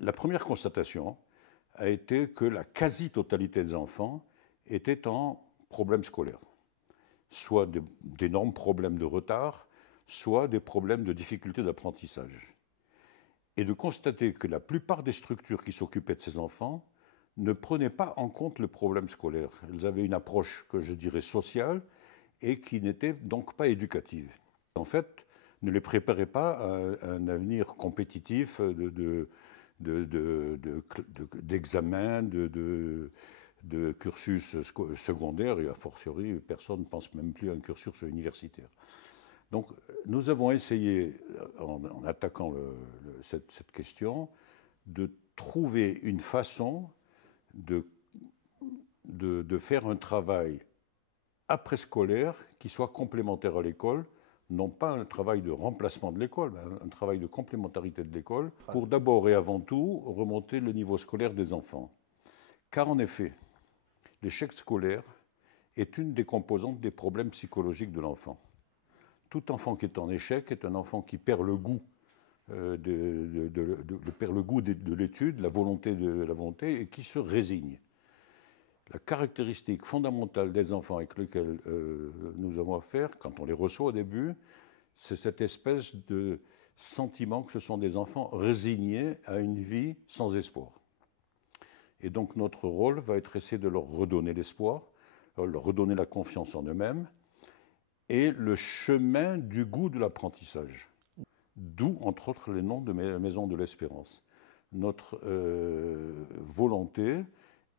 La première constatation a été que la quasi-totalité des enfants étaient en problème scolaire, soit d'énormes problèmes de retard, soit des problèmes de difficulté d'apprentissage. Et de constater que la plupart des structures qui s'occupaient de ces enfants ne prenaient pas en compte le problème scolaire. Elles avaient une approche que je dirais sociale et qui n'était donc pas éducative. En fait, ne les préparaient pas à un avenir compétitif d'examen, de cursus secondaire, et a fortiori, personne ne pense même plus à un cursus universitaire. Donc, nous avons essayé, en attaquant cette question, de trouver une façon de faire un travail après-scolaire qui soit complémentaire à l'école, non pas un travail de remplacement de l'école, mais un travail de complémentarité de l'école, pour d'abord et avant tout remonter le niveau scolaire des enfants. Car en effet, l'échec scolaire est une des composantes des problèmes psychologiques de l'enfant. Tout enfant qui est en échec est un enfant qui perd le goût de l'étude, la volonté, et qui se résigne. La caractéristique fondamentale des enfants avec lesquels nous avons affaire, quand on les reçoit au début, c'est cette espèce de sentiment que ce sont des enfants résignés à une vie sans espoir. Et donc notre rôle va être essayer de leur redonner l'espoir, leur redonner la confiance en eux-mêmes, et le chemin du goût de l'apprentissage. D'où, entre autres, les noms de Maison de l'Espérance. Notre volonté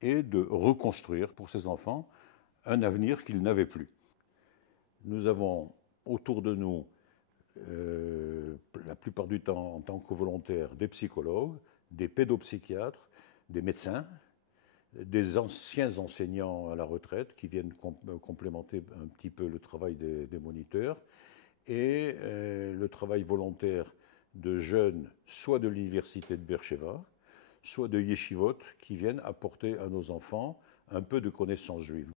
est de reconstruire pour ces enfants un avenir qu'ils n'avaient plus. Nous avons autour de nous, la plupart du temps en tant que volontaires, des psychologues, des pédopsychiatres, des médecins, des anciens enseignants à la retraite qui viennent complémenter un petit peu le travail des moniteurs, et le travail volontaire de jeunes, soit de l'université de Beersheva, soit de yeshivot, qui viennent apporter à nos enfants un peu de connaissances juives.